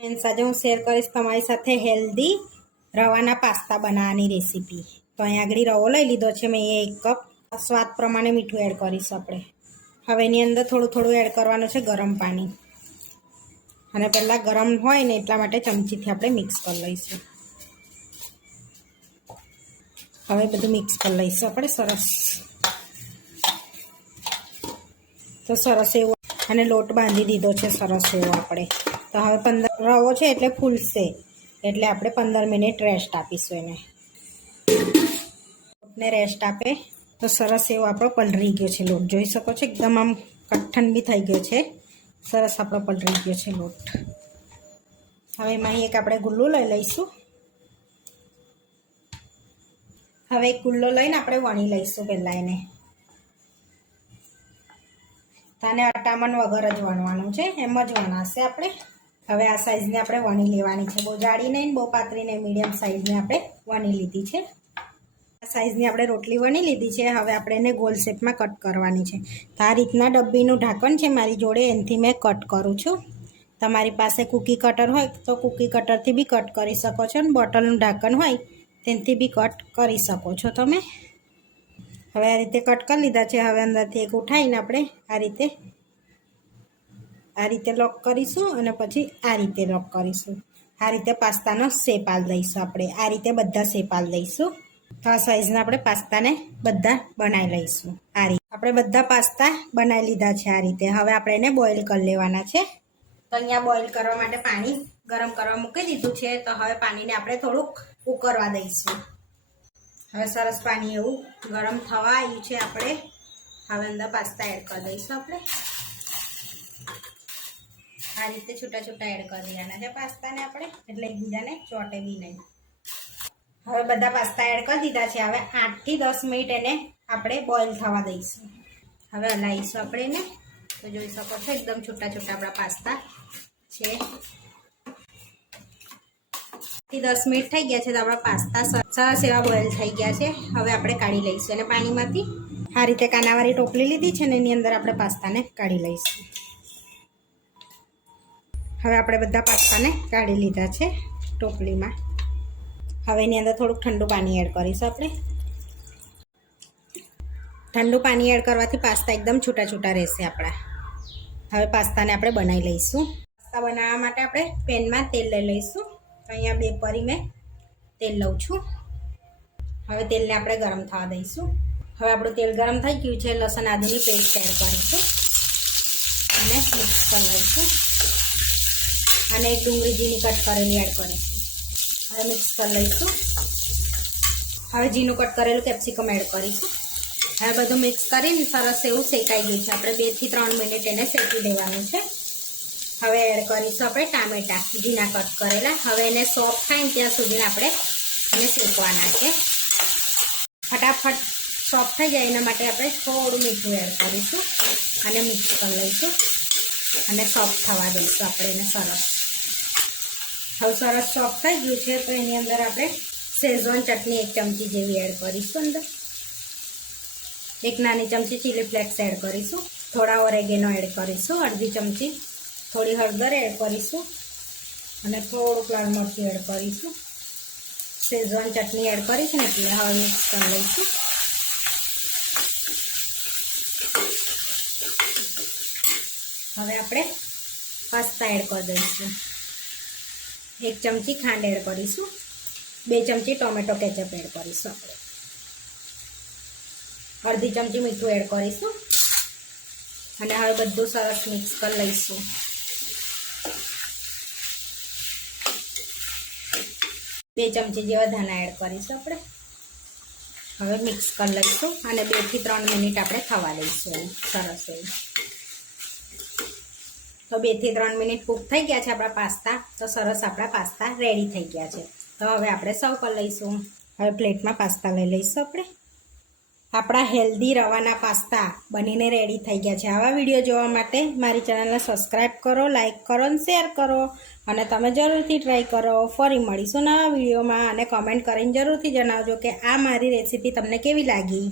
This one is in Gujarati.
ફ્રેન્ડ્સ આજે હું શેર કરીશ તમારી સાથે હેલ્ધી રવાના પાસ્તા બનાવવાની રેસીપી તો અહીંયા આગળ રવો લઈ લીધો છે, મેં એ એક કપ સ્વાદ પ્રમાણે મીઠું એડ કરીશ આપણે. હવે એની અંદર થોડું થોડું એડ કરવાનું છે ગરમ પાણી. અને પહેલાં ગરમ હોય ને એટલા માટે ચમચીથી આપણે મિક્સ કરી લઈશું. હવે બધું મિક્સ કરી લઈશું આપણે, સરસ. તો સરસ એવો અને લોટ બાંધી દીધો છે સરસ એવો આપણે. તો હવે પંદર રવો છે એટલે ફૂલશે. એટલે આપણે પંદર મિનિટ રેસ્ટ આપીશું એને. લોટને રેસ્ટ આપે. તો સરસ એવો આપણો પલળી ગયો છે લોટ. જોઈ શકો છો એકદમ આમ કઠ્ઠન બી થઈ ગયો છે. સરસ આપણો પલળી ગયો છે લોટ. હવે એમાં એક આપણે ગુલ્લો લઈ લઈશું. હવે એક ગુલ્લો લઈને આપણે વણી લઈશું પહેલાં એને. તને અટામણ વગર જ વણવાનું છે, એમ જ વણાશે આપણે. હવે આ સાઈઝને આપણે વણી લેવાની છે. બહુ જાડી નહીં બહુ પાતળી નહીં મીડિયમ સાઈઝને આપણે વણી લીધી છે. આ સાઈઝની આપણે રોટલી વણી લીધી છે. હવે આપણે એને ગોલ શેપમાં કટ કરવાની છે. તો આ રીતના ડબ્બીનું ઢાંકણ છે મારી જોડે, એનાથી મેં કટ કરું છું. તમારી પાસે કૂકી કટર હોય તો કૂકી કટરથી બી કટ કરી શકો છો અને બોટલનું ઢાંકણ હોય તેનાથી બી કટ કરી શકો છો તમે. હવે આ રીતે કટ કરી લીધા છે. હવે અંદરથી એક ઉઠાવીને આપણે આ રીતે આ રીતે લોક કરીશું અને પછી આ રીતે લોક કરીશું. આ રીતે પાસ્તાનો શેપ આલ દઈશું આપણે. આ રીતે બધા શેપ આલ દઈશું. તો આ સાઈઝના આપણે પાસ્તાને બધા બનાવી લઈશું. આ રીતે. આપણે બધા પાસ્તા બનાવી લીધા છે આ રીતે. હવે આપણે એને બોઇલ કરી લેવાના છે. તો અહીંયા બોઇલ કરવા માટે પાણી ગરમ કરવા મૂકી દીધું છે. તો હવે પાણીને આપણે થોડુંક ઉકળવા દઈશું. હવે સરસ પાણી એવું ગરમ થવા આવ્યું છે આપણે. હવે અંદર પાસ્તા એડ કરી દઈશું આપણે. આ રીતે છૂટા છૂટા એડ કરી દેવાના છે પાસ્તાને આપણે. એટલે એકબીજાને ચોટે બી નહીં. હવે બધા પાસ્તા એડ કરી દીધા છે. હવે આઠથી દસ મિનિટ એને આપણે બોઇલ થવા દઈશું. હવે હલાવીશું આપણે એને. તો જોઈ શકો છો, એકદમ છૂટા છૂટા આપણા પાસ્તા છે. થી દસ મિનિટ થઈ ગયા છે તો આપણા પાસ્તા સરસ એવા બોઇલ થઈ ગયા છે. હવે આપણે કાઢી લઈશું અને પાણીમાંથી આ રીતે કાનાવાળી ટોપલી લીધી છે ને એની અંદર આપણે પાસ્તાને કાઢી લઈશું. હવે આપણે બધા પાસ્તાને કાઢી લીધા છે ટોપલીમાં. હવે એની અંદર થોડુંક ઠંડુ પાણી એડ કરીશું આપણે. ઠંડુ પાણી એડ કરવાથી પાસ્તા એકદમ છૂટા છૂટા રહેશે આપણા. હવે પાસ્તાને આપણે બનાવી લઈશું. પાસ્તા બનાવવા માટે આપણે પેનમાં તેલ લઈ લઈશું. અહીંયા બે પરી મેં. તેલ લઉં છું. હવે તેલને આપણે ગરમ થવા દઈશું. હવે આપણું તેલ ગરમ થઈ ગયું છે, લસણ આદુની પેસ્ટ એડ કરીશું. અને મિક્સ કરી લઈશું. અને એક ડુંગળી ઝીણી કટ કરેલી એડ કરીશું. હવે મિક્સ કરી લઈશું. હવે ઝીણું કટ કરેલું કેપ્સિકમ એડ કરીશું. હવે બધું મિક્સ કરીને સરસ એવું શેકાઈ ગયું છે. આપણે બેથી ત્રણ મિનિટ એને શેકી દેવાનું છે. હવે એડ કરીશું આપણે ટામેટા ઝીણા કટ કરેલા. હવે એને સોફ્ટ થાય ને ત્યાં સુધી આપણે એને શેકવાના છે. ફટાફટ સોફ્ટ થઈ જાય એના માટે આપણે થોડું મીઠું એડ કરીશું અને મિક્સ કરી લઈશું. અને સોફ્ટ થવા દઈશું આપણે એને સરસ. હવે સરસ સોફ્ટ થઈ ગયું છે તો એની અંદર આપણે શેઝવાન ચટણી એક ચમચી જેવી એડ કરીશું અંદર. એક નાની ચમચી ચીલી ફ્લેક્સ એડ કરીશું. થોડા ઓરેગેનો એડ કરીશું, અડધી ચમચી થોડી હળદર એડ કરીશું અને થોડુંક લાલ મરચું એડ કરીશું. શેઝવાન ચટણી એડ કરીશું ને એટલે હવે મિક્સ કરી લઈશું. હવે આપણે પાસ્તા એડ કરી દઈશું. એક ચમચી ખાંડ એડ કરીશું. બે ચમચી ટોમેટો કેચઅપ એડ કરીશું આપણે. અડધી ચમચી મીઠું એડ કરીશું. અને હવે બધું સરસ મિક્સ કરી લઈશું. બે ચમચી જેવા ધાણા એડ કરીશું આપણે. હવે મિક્સ કરી લઈશું અને બેથી ત્રણ મિનિટ આપણે થવા દઈશું સરસ એવું તો બેથી ત્રણ મિનિટ કૂક થઈ ગયા છે આપણા પાસ્તા. તો સરસ આપણા પાસ્તા રેડી થઈ ગયા છે. તો હવે આપણે સર્વ કરી લઈશું. હવે પ્લેટમાં પાસ્તા લઈ લઈશું આપણે. આપણા હેલ્ધી રવાના પાસ્તા બનીને રેડી થઈ ગયા છે. આવા વીડિયો જોવા માટે મારી ચેનલને સબસ્ક્રાઈબ કરો લાઇક કરો અને શેર કરો. અને તમે જરૂરથી ટ્રાય કરો. ફરી મળીશું નવા વિડીયોમાં અને કમેન્ટ કરીને જરૂરથી જણાવજો કે આ મારી રેસીપી તમને કેવી લાગી.